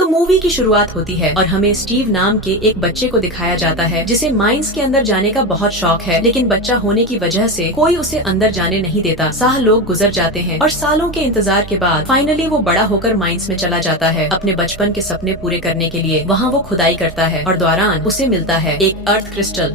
तो मूवी की शुरुआत होती है और हमें स्टीव नाम के एक बच्चे को दिखाया जाता है जिसे माइंस के अंदर जाने का बहुत शौक है, लेकिन बच्चा होने की वजह से कोई उसे अंदर जाने नहीं देता। साल लोग गुजर जाते हैं और सालों के इंतजार के बाद फाइनली वो बड़ा होकर माइंस में चला जाता है अपने बचपन के सपने पूरे करने के लिए। वहाँ वो खुदाई करता है और दौरान उसे मिलता है एक अर्थ क्रिस्टल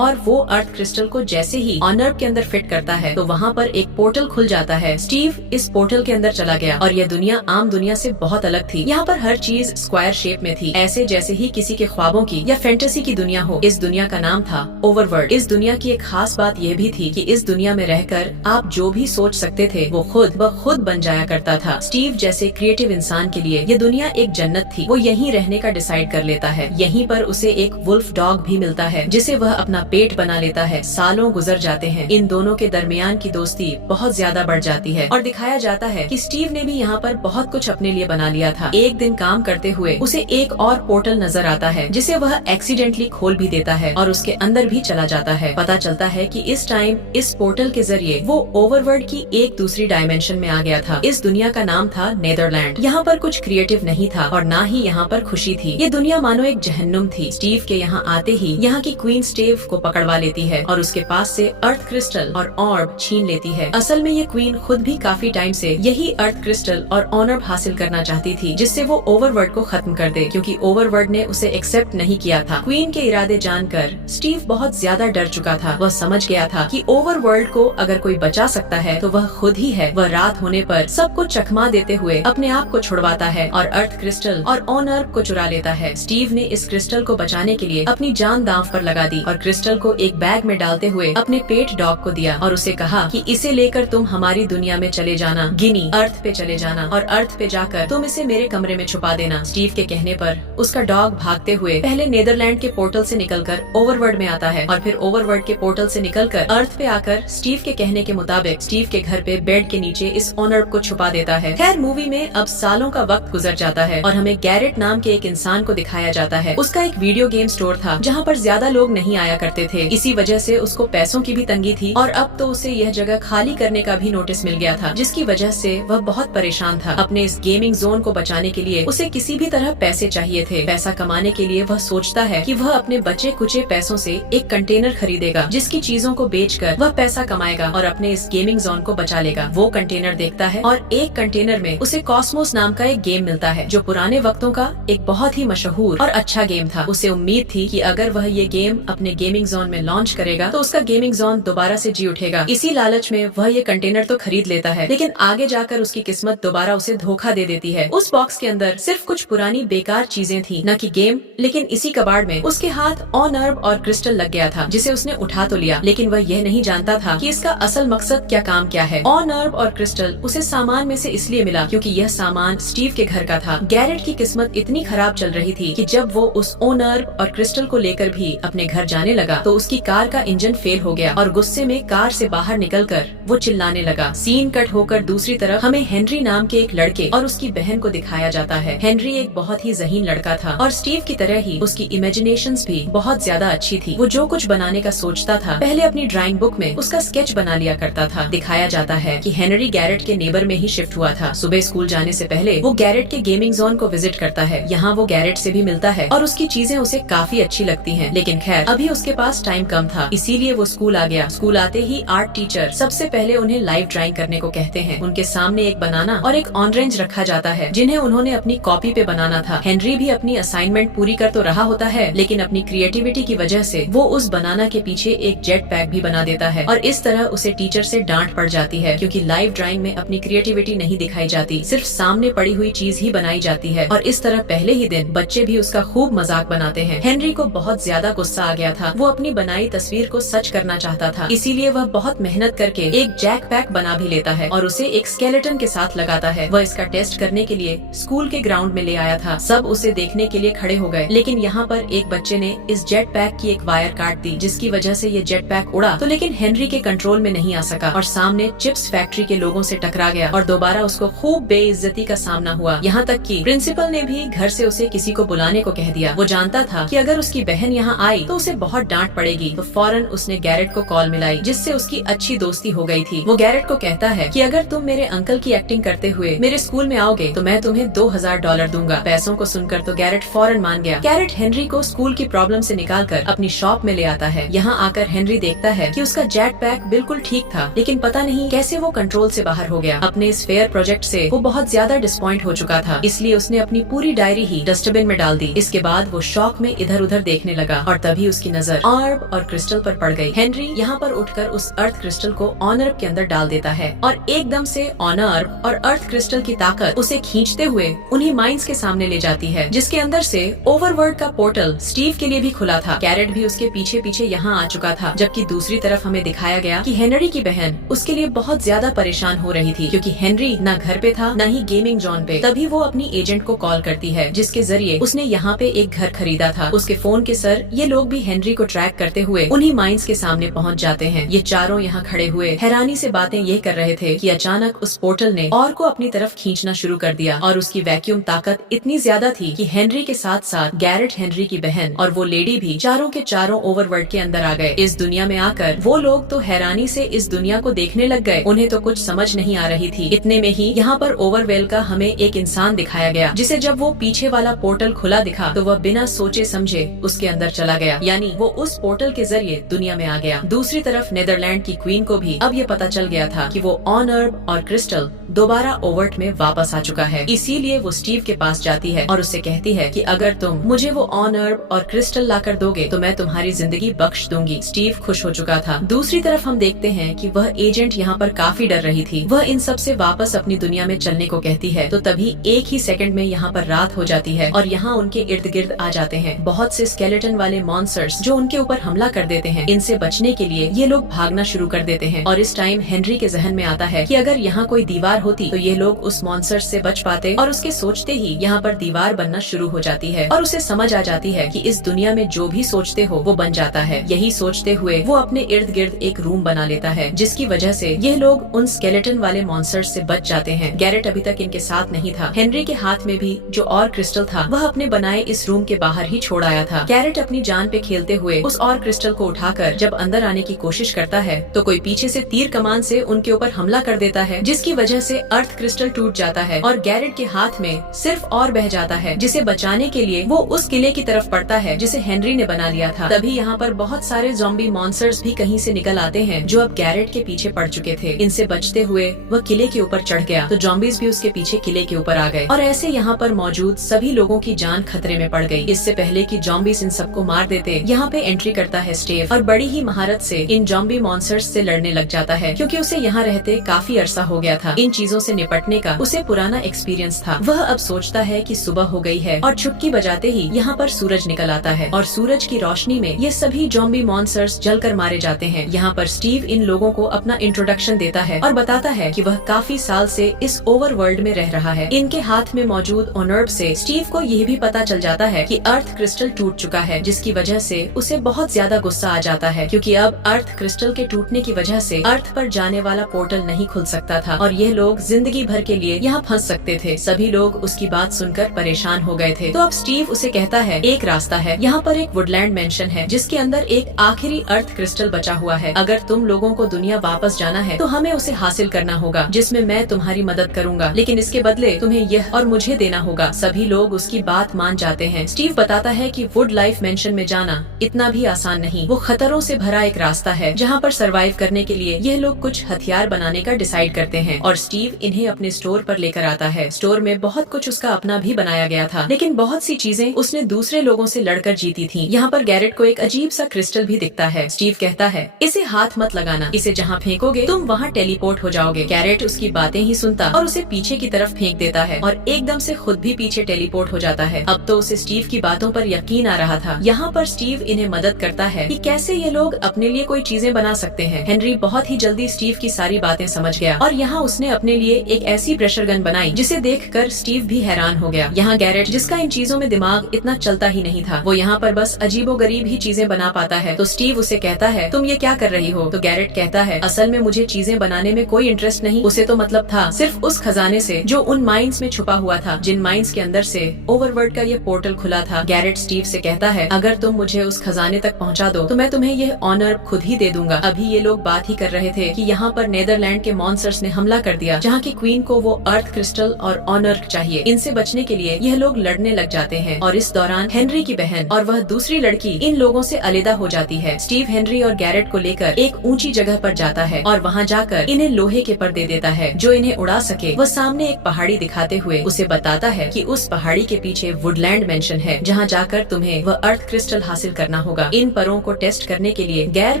और वो अर्थ क्रिस्टल को जैसे ही ऑनर्ब के अंदर फिट करता है तो वहाँ पर एक पोर्टल खुल जाता है। स्टीव इस पोर्टल के अंदर चला गया और यह दुनिया आम दुनिया से बहुत अलग थी। यहाँ पर हर चीज स्क्वायर शेप में थी, ऐसे जैसे ही किसी के ख्वाबों की या फैंटेसी की दुनिया हो। इस दुनिया का नाम था ओवरवर्ल्ड। इस दुनिया की एक खास बात यह भी थी कि इस दुनिया में रहकर आप जो भी सोच सकते थे वो खुद बन जाया करता था। स्टीव जैसे क्रिएटिव इंसान के लिए ये दुनिया एक जन्नत थी। वो यहीं रहने का डिसाइड कर लेता है। यहीं पर उसे एक वुल्फ डॉग भी मिलता है जिसे वह अपना पेट बना लेता है। सालों गुजर जाते हैं। इन दोनों के दरमियान की दोस्ती बहुत ज्यादा बढ़ जाती है और दिखाया जाता है कि स्टीव ने भी यहाँ पर बहुत कुछ अपने लिए बना लिया था। एक दिन काम करते हुए उसे एक और पोर्टल नजर आता है जिसे वह एक्सीडेंटली खोल भी देता है और उसके अंदर भी चला जाता है। पता चलता है कि इस टाइम इस पोर्टल के जरिए वो ओवरवर्ल्ड की एक दूसरी डायमेंशन में आ गया था। इस दुनिया का नाम था नेदरलैंड। यहाँ पर कुछ क्रिएटिव नहीं था और ना ही यहाँ पर खुशी थी। ये दुनिया मानो एक जहन्नुम थी। स्टीव के यहाँ आते ही यहाँ की क्वीन स्टेव को पकड़वा लेती है और उसके पास से अर्थ क्रिस्टल और ऑर्ब छीन लेती है। असल में ये क्वीन खुद भी काफी टाइम से यही अर्थ क्रिस्टल और ऑर्ब हासिल करना चाहती थी जिससे वो ओवरवर्ल्ड को खत्म कर दे, क्योंकि ओवरवर्ल्ड ने उसे एक्सेप्ट नहीं किया था। क्वीन के इरादे जानकर स्टीव बहुत ज्यादा डर चुका था। वह समझ गया था कि ओवरवर्ल्ड को अगर कोई बचा सकता है तो वह खुद ही है। वह रात होने पर सबको चकमा देते हुए अपने आप को छुड़वाता है और अर्थ क्रिस्टल और ऑनर्ब को चुरा लेता है। स्टीव ने इस क्रिस्टल को बचाने के लिए अपनी जान दांव पर लगा दी और क्रिस्टल को एक बैग में डालते हुए अपने पेट डॉग को दिया और उसे कहा कि इसे लेकर तुम हमारी दुनिया में चले जाना, गिनी अर्थ पे चले जाना और अर्थ पे जाकर तुम इसे मेरे कमरे में छुपा देना। स्टीव के कहने पर उसका डॉग भागते हुए पहले नेदरलैंड के पोर्टल से निकलकर ओवरवर्ल्ड में आता है और फिर ओवरवर्ल्ड के पोर्टल से निकलकर अर्थ पे आकर स्टीव के कहने के मुताबिक स्टीव के घर पे बेड के नीचे इस ऑनर्ब को छुपा देता है। खैर मूवी में अब सालों का वक्त गुजर जाता है और हमें गैरेट नाम के एक इंसान को दिखाया जाता है। उसका एक वीडियो गेम स्टोर था जहाँ पर ज्यादा लोग नहीं आया करते थे। इसी वजह से उसको पैसों की भी तंगी थी और अब तो उसे यह जगह खाली करने का भी नोटिस मिल गया था, जिसकी वजह से वह बहुत परेशान था। अपने इस गेमिंग जोन को बचाने के लिए उसे किसी भी तरह पैसे चाहिए थे। पैसा कमाने के लिए वह सोचता है कि वह अपने बचे कुचे पैसों से एक कंटेनर खरीदेगा जिसकी चीजों को बेचकर वह पैसा कमाएगा और अपने इस गेमिंग जोन को बचा लेगा। वो कंटेनर देखता है और एक कंटेनर में उसे कॉस्मोस नाम का एक गेम मिलता है जो पुराने वक्तों का एक बहुत ही मशहूर और अच्छा गेम था। उसे उम्मीद थी कि अगर वह ये गेम अपने गेमिंग जोन में लॉन्च करेगा तो उसका गेमिंग जोन दोबारा से जी उठेगा। इसी लालच में वह ये कंटेनर तो खरीद लेता है, लेकिन आगे जाकर उसकी किस्मत दोबारा उसे धोखा दे देती है। उस बॉक्स के अंदर सिर्फ कुछ पुरानी बेकार चीजें थी, न कि गेम। लेकिन इसी कबाड़ में उसके हाथ ऑनर्ब और क्रिस्टल लग गया था जिसे उसने उठा तो लिया, लेकिन वह यह नहीं जानता था कि इसका असल मकसद क्या है। ऑनर्ब और क्रिस्टल उसे सामान में से इसलिए मिला क्योंकि यह सामान स्टीव के घर का था। गैरेट की किस्मत इतनी खराब चल रही थी कि जब वो उस ऑनर्ब और क्रिस्टल को लेकर भी अपने घर जाने लगा तो उसकी कार का इंजन फेल हो गया और गुस्से में कार से बाहर निकलकर वो चिल्लाने लगा। सीन कट होकर दूसरी तरफ हमें हेनरी नाम के एक लड़के और उसकी बहन को दिखाया जाता है। हेनरी एक बहुत ही ज़हीन लड़का था और स्टीव की तरह ही उसकी इमेजिनेशंस भी बहुत ज्यादा अच्छी थी। वो जो कुछ बनाने का सोचता था पहले अपनी ड्राइंग बुक में उसका स्केच बना लिया करता था। दिखाया जाता है कि हेनरी गैरेट के नेबर में ही शिफ्ट हुआ था। सुबह स्कूल जाने से पहले वो गैरेट के गेमिंग जोन को विजिट करता है। यहाँ वो गैरेट से भी मिलता है और उसकी चीजें उसे काफी अच्छी लगती हैं। लेकिन खैर अभी उसके पास टाइम कम था, इसीलिए वो स्कूल आ गया। स्कूल आते ही आर्ट टीचर सबसे पहले उन्हें लाइव ड्राइंग करने को कहते हैं। उनके सामने एक बनाना और एक ऑरेंज रखा जाता है जिन्हें उन्होंने अपनी कॉपी पे बनाना था। हेनरी भी अपनी असाइनमेंट पूरी कर तो रहा होता है, लेकिन अपनी क्रिएटिविटी की वजह से वो उस बनाना के पीछे एक जेट पैक भी बना देता है और इस तरह उसे टीचर से डांट पड़ जाती है क्योंकि लाइव ड्राइंग में अपनी क्रिएटिविटी नहीं दिखाई जाती, सिर्फ सामने पड़ी हुई चीज ही बनाई जाती है। और इस तरह पहले ही दिन बच्चे भी उसका खूब मजाक बनाते हैं। हेनरी को बहुत ज्यादा गुस्सा आ गया था। वो अपनी बनाई तस्वीर को सच करना चाहता था, इसीलिए वह बहुत मेहनत करके एक जैक पैक बना भी लेता है और उसे एक स्केलेटन के साथ लगाता है। वह इसका टेस्ट करने के लिए स्कूल के ग्राउंड में ले आया था। सब उसे देखने के लिए खड़े हो गए, लेकिन यहाँ पर एक बच्चे ने इस जेट पैक की एक वायर काट दी जिसकी वजह से ये जेट पैक उड़ा तो लेकिन हेनरी के कंट्रोल में नहीं आ सका और सामने चिप्स फैक्ट्री के लोगों से टकरा गया और दोबारा उसको खूब बेइज्जती का सामना हुआ। यहाँ तक कि प्रिंसिपल ने भी घर से उसे किसी को बुलाने को कह दिया। वो जानता था कि अगर उसकी बहन यहाँ आई तो उसे बहुत डांट पड़ेगी, तो फौरन उसने गैरेट को कॉल मिलाई जिससे उसकी अच्छी दोस्ती हो गई थी। वो गैरेट को कहता है कि अगर तुम मेरे अंकल की एक्टिंग करते हुए मेरे स्कूल में आओगे तो मैं तुम्हें $2000 कर दूंगा। पैसों को सुनकर तो गैरेट फौरन मान गया। गैरेट हेनरी को स्कूल की प्रॉब्लम से निकालकर अपनी शॉप में ले आता है। यहाँ आकर हेनरी देखता है कि उसका जेट पैक बिल्कुल ठीक था, लेकिन पता नहीं कैसे वो कंट्रोल से बाहर हो गया। अपने इस फेयर प्रोजेक्ट से वो बहुत ज्यादा डिसपॉइंट हो चुका था, इसलिए उसने अपनी पूरी डायरी ही डस्टबिन में डाल दी। इसके बाद वो शौक में इधर उधर देखने लगा और तभी उसकी नजर ऑर्ब और क्रिस्टल पर पड़ गई। हेनरी यहाँ पर उठकर उस अर्थ क्रिस्टल को ऑनर्ब के अंदर डाल देता है और एकदम से ऑनर्ब और अर्थ क्रिस्टल की ताकत उसे खींचते हुए उन्हीं माइंस के सामने ले जाती है, जिसके अंदर से ओवरवर्ल्ड का पोर्टल स्टीव के लिए भी खुला था। कैरेट भी उसके पीछे पीछे यहाँ आ चुका था, जबकि दूसरी तरफ हमें दिखाया गया कि हेनरी की बहन उसके लिए बहुत ज्यादा परेशान हो रही थी, क्योंकि हेनरी न घर पे था न ही गेमिंग जोन पे। तभी वो अपनी एजेंट को कॉल करती है, जिसके जरिए उसने यहाँ पे एक घर खरीदा था। उसके फोन के सर ये लोग भी हेनरी को ट्रैक करते हुए उन्हीं माइंस के सामने पहुँच जाते हैं। ये चारों यहाँ खड़े हुए हैरानी से बातें ये कर रहे थे कि अचानक उस पोर्टल ने और को अपनी तरफ खींचना शुरू कर दिया और उसकी वैक्यूम ताकत इतनी ज्यादा थी कि हेनरी के साथ साथ गैरेट, हेनरी की बहन और वो लेडी भी चारों के चारों ओवरवर्ल्ड के अंदर आ गए। इस दुनिया में आकर वो लोग तो हैरानी से इस दुनिया को देखने लग गए। उन्हें तो कुछ समझ नहीं आ रही थी। इतने में ही यहाँ पर ओवरवेल का हमें एक इंसान दिखाया गया, जिसे जब वो पीछे वाला पोर्टल खुला दिखा तो वह बिना सोचे समझे उसके अंदर चला गया, यानी वो उस पोर्टल के जरिए दुनिया में आ गया। दूसरी तरफ नेदरलैंड की क्वीन को भी अब ये पता चल गया था कि वो ऑनर्ब और क्रिस्टल दोबारा ओवर्ट में वापस आ चुका है। इसीलिए वो स्टीव के पास जाती है और उससे कहती है कि अगर तुम मुझे वो ऑनर्ब और क्रिस्टल लाकर दोगे तो मैं तुम्हारी जिंदगी बख्श दूंगी। स्टीव खुश हो चुका था। दूसरी तरफ हम देखते हैं कि वह एजेंट यहाँ पर काफी डर रही थी। वह इन सब से वापस अपनी दुनिया में चलने को कहती है, तो तभी एक ही सेकंड में यहाँ पर रात हो जाती है और यहाँ उनके इर्द गिर्द आ जाते हैं बहुत से स्केलेटन वाले मॉन्स्टर्स जो उनके ऊपर हमला कर देते हैं। इनसे बचने के लिए ये लोग भागना शुरू कर देते हैं और इस टाइम हेनरी के जहन में आता है कि अगर यहाँ कोई दीवार होती तो ये लोग उस मॉन्स्टर से बच पाते, और उसके सोचते ही यहाँ पर दीवार बनना शुरू हो जाती है और उसे समझ आ जाती है कि इस दुनिया में जो भी सोचते हो वो बन जाता है। यही सोचते हुए वो अपने इर्द गिर्द एक रूम बना लेता है, जिसकी वजह से ये लोग उन स्केलेटन वाले मॉन्स्टर्स से बच जाते हैं। गैरेट अभी तक इनके साथ नहीं था। हेनरी के हाथ में भी जो और क्रिस्टल था वह अपने बनाए इस रूम के बाहर ही छोड़ आया था। गैरेट अपनी जान पे खेलते हुए उस और क्रिस्टल को उठाकर जब अंदर आने की कोशिश करता है तो कोई पीछे से तीर कमान से उनके ऊपर हमला कर देता है, जिसकी वजह से अर्थ क्रिस्टल टूट जाता है और गैरेट के हाथ में सिर्फ और बह जाता है, जिसे बचाने के लिए वो उस किले की तरफ पड़ता है जिसे हेनरी ने बना लिया था। तभी यहाँ पर बहुत सारे ज़ॉम्बी मॉन्स्टर्स भी कहीं से निकल आते हैं जो अब गैरेट के पीछे पड़ चुके थे। इनसे बचते हुए वह किले के ऊपर चढ़ गया तो ज़ॉम्बीज भी उसके पीछे किले के ऊपर आ गए और ऐसे यहाँ पर मौजूद सभी लोगों की जान खतरे में पड़ गई। इससे पहले कि ज़ॉम्बीज इन सबको मार देते, यहाँ पे एंट्री करता है स्टीव और बड़ी ही महारत से इन ज़ॉम्बी मॉन्स्टर्स से लड़ने लग जाता है, क्योंकि उसे यहाँ रहते काफी अरसा हो गया था। इन चीजों से निपटने का उसे पुराना एक्सपीरियंस था। वह अब सोचता है कि सुबह हो गई है और चुटकी बजाते ही यहाँ पर सूरज निकल आता है और सूरज की रोशनी में ये सभी ज़ॉम्बी मॉन्स्टर्स जलकर मारे जाते हैं। यहाँ पर स्टीव इन लोगों को अपना इंट्रोडक्शन देता है और बताता है कि वह काफी साल से इस ओवरवर्ल्ड में रह रहा है। इनके हाथ में मौजूद ऑनर्ब से स्टीव को यह भी पता चल जाता है कि अर्थ क्रिस्टल टूट चुका है, जिसकी वजह से उसे बहुत ज्यादा गुस्सा आ जाता है, क्योंकि अब अर्थ क्रिस्टल के टूटने की वजह से अर्थ पर जाने वाला पोर्टल नहीं खुल सकता था और ये लोग जिंदगी भर के लिए यहाँ फंस सकते थे। सभी लोग उसकी बात सुनकर परेशान हो गए थे। तो अब स्टीव उसे कहता है एक रास्ता है, यहाँ पर एक वुडलैंड मेंशन है जिसके अंदर एक आखिरी अर्थ क्रिस्टल बचा हुआ है। अगर तुम लोगों को दुनिया वापस जाना है तो हमें उसे हासिल करना होगा, जिसमें मैं तुम्हारी मदद करूंगा, लेकिन इसके बदले तुम्हें यह और मुझे देना होगा। सभी लोग उसकी बात मान जाते हैं। स्टीव बताता है कि वुड लाइफ मेंशन में जाना इतना भी आसान नहीं, वो खतरों से भरा एक रास्ता है जहाँ पर सरवाइव करने के लिए ये लोग कुछ हथियार बनाने का डिसाइड करते हैं और स्टीव इन्हें अपने स्टोर पर लेकर आता है। स्टोर में बहुत कुछ उसका अपना भी बनाया गया था, लेकिन बहुत सी चीजें उसने दूसरे लोगों से लड़कर जीती थी। यहाँ पर गैरेट को एक अजीब सा क्रिस्टल भी दिखता है। स्टीव कहता है इसे हाथ मत लगाना, इसे जहाँ फेंकोगे तुम वहाँ टेलीपोर्ट हो जाओगे। गैरेट उसकी बातें ही सुनता और उसे पीछे की तरफ फेंक देता है और एकदम से खुद भी पीछे टेलीपोर्ट हो जाता है। अब तो उसे स्टीव की बातों पर यकीन आ रहा था। यहाँ पर स्टीव इन्हें मदद करता है कि कैसे ये लोग अपने लिए कोई चीजें बना सकते हैं। हेनरी बहुत ही जल्दी स्टीव की सारी बातें समझ गया और यहाँ उसने अपने लिए एक ऐसी प्रेशर गन बनाई जिसे देखकर स्टीव भी हैरान हो गया। यहाँ गैरेट, जिसका इन चीजों में दिमाग इतना चलता ही नहीं था, वो यहाँ पर बस अजीबोगरीब ही चीजें बना पाता है। तो स्टीव उसे कहता है तुम ये क्या कर रही हो? तो गैरेट कहता है असल में मुझे चीजें बनाने में कोई इंटरेस्ट नहीं, उसे तो मतलब था सिर्फ उस खजाने से जो उन माइंस में छुपा हुआ था, जिन माइंस के अंदर से ओवरवर्ल्ड का ये पोर्टल खुला था। गैरेट स्टीव से कहता है अगर तुम मुझे उस खजाने तक पहुँचा दो तो मैं तुम्हें यह ऑनर खुद ही दे दूंगा। अभी ये लोग बात ही कर रहे थे कि यहाँ पर नेदरलैंड के मॉन्स्टर्स ने हमला कर दिया, जहाँ की क्वीन को वो अर्थ क्रिस्टल और ऑनर चाहिए। इन इनसे बचने के लिए यह लोग लड़ने लग जाते हैं और इस दौरान हेनरी की बहन और वह दूसरी लड़की इन लोगों से अलग हो जाती है। स्टीव हेनरी और गैरेट को लेकर एक ऊंची जगह पर जाता है और वहाँ जाकर इन्हें लोहे के पर्दे देता है जो इन्हें उड़ा सके। वह सामने एक पहाड़ी दिखाते हुए उसे बताता है कि उस पहाड़ी के पीछे वुडलैंड मेंशन है जहाँ जाकर तुम्हें वह अर्थ क्रिस्टल हासिल करना होगा। इन परों को टेस्ट करने के लिए गैर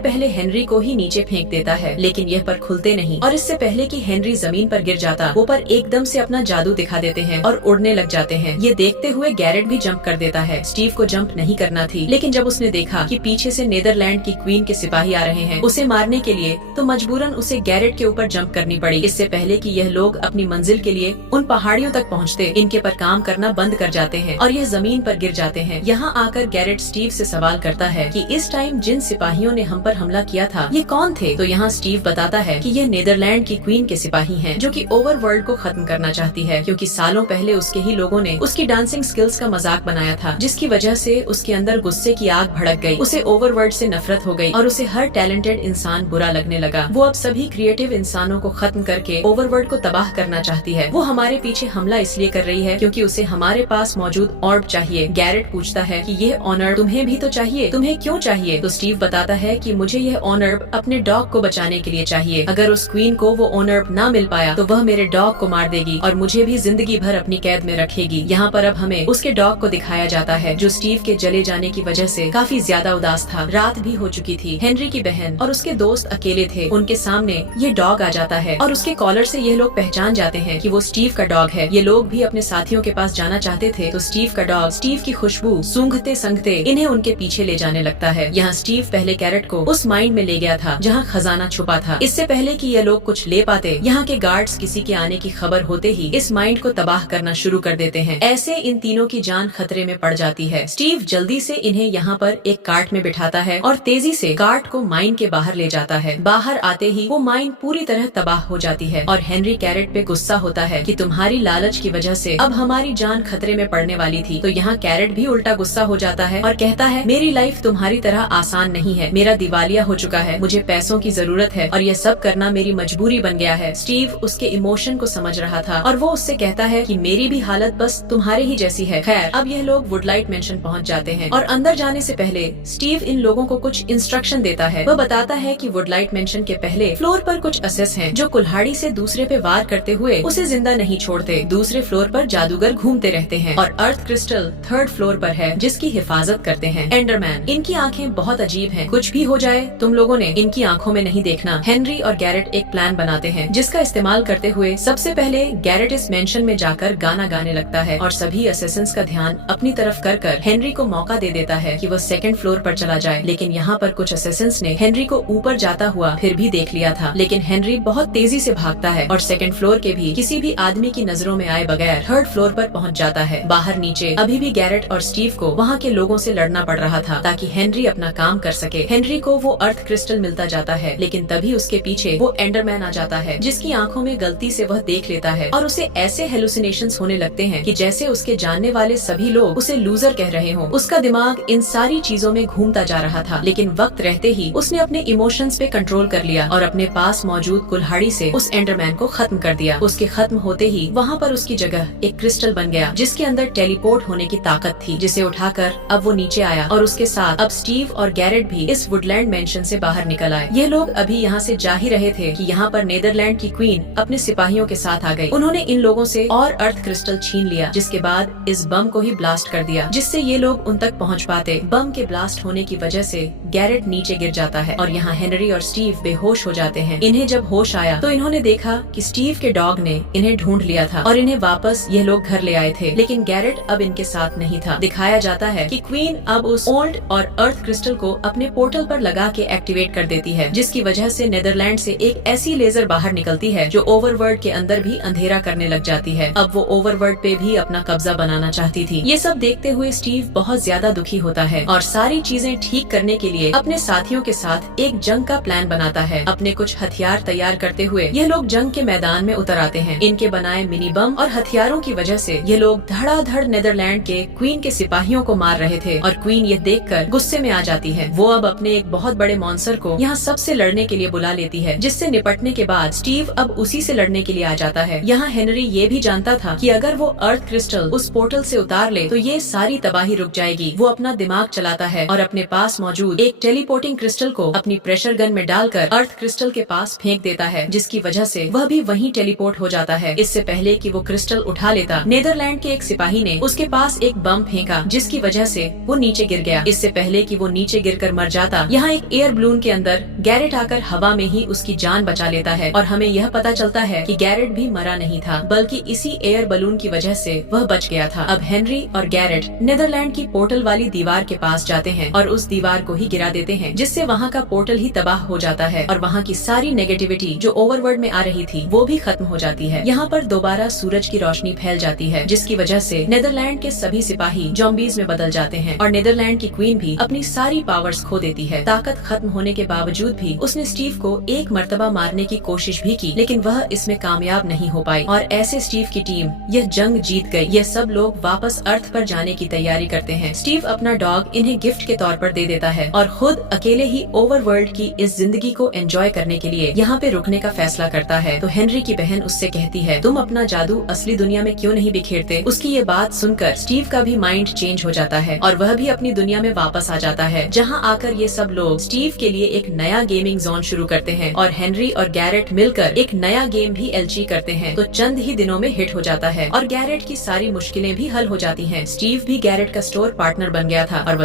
पहले हेनरी को ही नीचे फेंक देता है, लेकिन यह पर खुलते नहीं और इससे पहले कि हेनरी जमीन पर गिर जाता वो पर एकदम से अपना जादू दिखा देते हैं और उड़ने लग जाते हैं। ये देखते हुए गैरेट भी जंप कर देता है। स्टीव को जंप नहीं करना थी, लेकिन जब उसने देखा कि पीछे से नीदरलैंड की क्वीन के सिपाही आ रहे हैं उसे मारने के लिए, तो मजबूरन उसे गैरेट के ऊपर जंप करनी पड़ी। इससे पहले कि यह लोग अपनी मंजिल के लिए उन पहाड़ियों तक पहुँचते, इनके पर काम करना बंद कर जाते हैं और यह जमीन पर गिर जाते हैं। यहाँ आकर गैरेट स्टीव से सवाल करता है कि इस टाइम जिन सिपाहियों ने हम पर हमला किया था ये कौन थे? तो यहाँ स्टीव बताता है कि यह नीदरलैंड की क्वीन के सिपाही हैं, जो कि ओवरवर्ल्ड को खत्म करना चाहती है, क्योंकि सालों पहले उसके ही लोगों ने उसकी डांसिंग स्किल्स का मजाक बनाया था, जिसकी वजह से उसके अंदर गुस्से की आग भड़क गई। उसे ओवरवर्ल्ड से नफरत हो गई और उसे हर टैलेंटेड इंसान बुरा लगने लगा। वो अब सभी क्रिएटिव इंसानों को खत्म करके ओवरवर्ल्ड को तबाह करना चाहती है। वो हमारे पीछे हमला इसलिए कर रही है क्योंकि उसे हमारे पास मौजूद ऑर्ब चाहिए। गैरेट पूछता है कि यह ऑनर तुम्हें भी तो चाहिए, तुम्हें क्यों चाहिए? तो स्टीव बताता है कि मुझे यह ऑनर अपने डॉग को बचाने के लिए चाहिए। अगर उस क्वीन को वो ऑनर ना मिल पाया तो वह मेरे डॉग को मार देगी और मुझे भी जिंदगी भर अपनी कैद में रखेगी। यहाँ पर अब हमें उसके डॉग को दिखाया जाता है जो स्टीव के जले जाने की वजह से काफी ज्यादा उदास था। रात भी हो चुकी थी। हेनरी की बहन और उसके दोस्त अकेले थे। उनके सामने ये डॉग आ जाता है और उसके कॉलर से ये लोग पहचान जाते हैं कि वो स्टीव का डॉग है। ये लोग भी अपने साथियों के पास जाना चाहते थे, तो स्टीव का डॉग स्टीव की खुशबू सूंघते संगते इन्हें उनके पीछे ले जाने लगता है। यहाँ स्टीव पहले कैरेट को उस माइंड में ले गया था जहाँ खजाना छुपा था। इससे पहले कि ये लोग कुछ ले पाते, यहाँ के गार्ड्स किसी के आने की खबर होते ही इस माइंड को तबाह करना शुरू कर देते हैं। ऐसे इन तीनों की जान खतरे में पड़ जाती है। स्टीव जल्दी से इन्हें यहाँ पर एक कार्ट में बिठाता है और तेजी से कार्ट को माइन के बाहर ले जाता है। बाहर आते ही वो माइन पूरी तरह तबाह हो जाती है और हेनरी कैरेट पे गुस्सा होता है कि तुम्हारी लालच की वजह से अब हमारी जान खतरे में पड़ने वाली थी। तो यहाँ कैरेट भी उल्टा गुस्सा हो जाता है और कहता है मेरी लाइफ तुम्हारी तरह आसान नहीं है, मेरा दिवालिया हो चुका है, मुझे पैसों की जरूरत है और यह सब करना मेरी मजबूरी बन गया है। स्टीव उसके इमोशन को समझ रहा था और वो उससे कहता है कि मेरी भी हालत बस तुम्हारे ही जैसी है। खैर, अब यह लोग वुडलाइट मेंशन पहुंच जाते हैं और अंदर जाने से पहले स्टीव इन लोगों को कुछ इंस्ट्रक्शन देता है। वह बताता है कि वुडलाइट मेंशन के पहले फ्लोर पर कुछ असेस हैं जो कुल्हाड़ी से दूसरे पे वार करते हुए उसे जिंदा नहीं छोड़ते। दूसरे फ्लोर पर जादूगर घूमते रहते हैं और अर्थ क्रिस्टल थर्ड फ्लोर पर है जिसकी हिफाजत करते हैं एंडरमैन। इनकी आंखें बहुत अजीब हैं। कुछ भी हो जाए तुम लोगों ने इनकी आंखों में नहीं देखना। हेनरी और गैरेट एक प्लान बनाते हैं जिसका इस्तेमाल करते हुए सबसे पहले गैरेट इस मेंशन में जाकर गाना गाने लगता है और सभी असेसिन्स का ध्यान अपनी तरफ कर हेनरी को मौका दे देता है कि वह सेकंड फ्लोर पर चला जाए। लेकिन यहाँ पर कुछ असेसिन्स ने हेनरी को ऊपर जाता हुआ फिर भी देख लिया था, लेकिन हेनरी बहुत तेजी से भागता है और सेकंड फ्लोर के भी किसी भी आदमी की नजरों में आए बगैर थर्ड फ्लोर पर पहुँच जाता है। बाहर नीचे अभी भी गैरेट और स्टीव को वहाँ के लोगों से लड़ना पड़ रहा था ताकि हेनरी अपना काम कर सके। हेनरी को वो अर्थ क्रिस्टल मिलता जाता है, लेकिन तभी उसके पीछे वो एंडरमैन आ जाता है जिसकी आंखों में गलती से वह देख लेता है और उसे ऐसे हेलुसिनेशंस होने लगते हैं कि जैसे उसके जानने वाले सभी लोग उसे लूजर कह रहे हों। उसका दिमाग इन सारी चीजों में घूमता जा रहा था, लेकिन वक्त रहते ही उसने अपने इमोशंस पे कंट्रोल कर लिया और अपने पास मौजूद कुल्हाड़ी से उस एंडरमैन को खत्म कर दिया। उसके खत्म होते ही वहाँ पर उसकी जगह एक क्रिस्टल बन गया जिसके अंदर टेलीपोर्ट होने की ताकत थी, जिसे उठाकर अब वो नीचे आया और उसके साथ अब स्टीव और गैरेट भी इस वुडलैंड मेंशन से बाहर निकल आए। ये लोग अभी यहाँ से जा ही रहे थे कि यहाँ पर नीदरलैंड की क्वीन अपने सिपाहियों के साथ आ गई। उन्होंने इन लोगों से और अर्थ क्रिस्टल छीन लिया, जिसके बाद इस बम को ही ब्लास्ट कर दिया जिससे ये लोग उन तक पहुँच पाते। बम के ब्लास्ट होने की वजह से गैरेट नीचे गिर जाता है और यहाँ हेनरी और स्टीव बेहोश हो जाते हैं। इन्हें जब होश आया तो इन्होंने देखा कि स्टीव के डॉग ने इन्हें ढूंढ लिया था और इन्हें वापस ये लोग घर ले आए थे, लेकिन गैरेट अब इनके साथ नहीं था। दिखाया जाता है कि क्वीन अब उस ओल्ड और अर्थ क्रिस्टल को अपने पोर्टल पर लगा के एक्टिवेट कर देती है, जिसकी वजह से नीदरलैंड से एक ऐसी लेजर बाहर निकलती है जो ओवरवर्ल्ड के अंदर भी अंधेरा करने लग जाती है। अब वो ओवरवर्ल्ड पे भी अपना कब्जा बनाना चाहती थी। ये सब देखते हुए स्टीव बहुत ज्यादा दुखी होता है और सारी चीजें ठीक करने के लिए अपने साथियों के साथ एक जंग का प्लान बनाता है। अपने कुछ हथियार तैयार करते हुए ये लोग जंग के मैदान में उतर आते हैं। इनके बनाए मिनी बम और हथियारों की वजह से ये लोग धड़ाधड़ नीदरलैंड के क्वीन के सिपाहियों को मार रहे थे और क्वीन ये देखकर गुस्से में आ जाती है। वो अब अपने एक बहुत बड़े मॉन्स्टर को यहाँ सबसे लड़ने के लिए बुला लेती है, जिससे निपटने के बाद स्टीव अब उसी से लड़ने के लिए आ जाता है। यहाँ हेनरी ये भी जानता था कि अगर वो अर्थ क्रिस्टल उस पोर्टल से उतार ले तो ये सारी तबाही रुक जाएगी। वो अपना दिमाग चलाता है और अपने पास मौजूद एक टेलीपोर्टिंग क्रिस्टल को अपनी प्रेशर गन में डालकर अर्थ क्रिस्टल के पास फेंक देता है, जिसकी वजह से वह भी वहीं टेलीपोर्ट हो जाता है। इससे पहले कि वो क्रिस्टल उठा लेता, नीदरलैंड के एक सिपाही ने उसके पास एक बम फेंका, जिसकी वजह से वो नीचे गिर गया। इससे पहले कि वो नीचे गिरकर मर जाता, यहाँ एक एयर बलून के अंदर गैरेट आकर हवा में ही उसकी जान बचा लेता है और हमें यह पता चलता है कि गैरेट भी मरा नहीं था, बल्कि इसी एयर बलून की वजह से वह बच गया था। अब हेनरी और गैरेट नीदरलैंड की पोर्टल वाली दीवार के पास जाते हैं और उस दीवार को ही गिरा देते हैं, जिससे वहाँ का पोर्टल ही तबाह हो जाता है और वहाँ की सारी नेगेटिविटी जो ओवरवर्ल्ड में आ रही थी वो भी खत्म हो जाती है। यहाँ पर दोबारा सूरज की रोशनी फैल जाती है, जिसकी वजह से नीदरलैंड के सभी सिपाही ज़ॉम्बीज़ में बदल जाते हैं और नीदरलैंड की क्वीन भी अपनी सारी पावर्स खो देती है। ताकत खत्म होने के बावजूद भी उसने स्टीव को एक मर्तबा मारने की कोशिश भी की, लेकिन वह इसमें कामयाब नहीं हो पाई और ऐसे स्टीव की टीम यह जंग जीत गई। यह सब लोग वापस अर्थ पर जाने की तैयारी करते हैं। स्टीव अपना डॉग इन्हें गिफ्ट के तौर पर दे देता है और खुद अकेले ही ओवरवर्ल्ड की इस जिंदगी को एंजॉय करने के लिए यहाँ पे रुकने का फैसला करता है। तो हेनरी की बहन उससे कहती है, तुम अपना जादू असली दुनिया में क्यों नहीं बिखेरते? उसकी ये बात सुनकर स्टीव का भी माइंड चेंज हो जाता है और वह भी अपनी दुनिया में वापस आ जाता है, जहाँ आकर ये सब लोग स्टीव के लिए एक नया गेमिंग जोन शुरू करते हैं और हेनरी और गैरेट मिलकर एक नया गेम भी एलजी करते हैं। तो चंद ही दिनों में हिट हो जाता है और गैरेट की सारी मुश्किलें भी हल हो जाती हैं। स्टीव भी गैरेट का स्टोर पार्टनर बन गया था और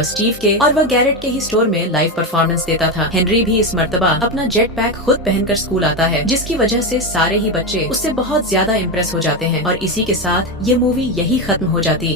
वह गैरेट के ही स्टोर में लाइव परफॉर्मेंस देता था। हेनरी भी इस मर्तबा अपना जेट पैक खुद पहनकर स्कूल आता है, जिसकी वजह से सारे ही बच्चे उससे बहुत ज्यादा इम्प्रेस हो जाते हैं और इसी के साथ ये मूवी यही खत्म हो जाती।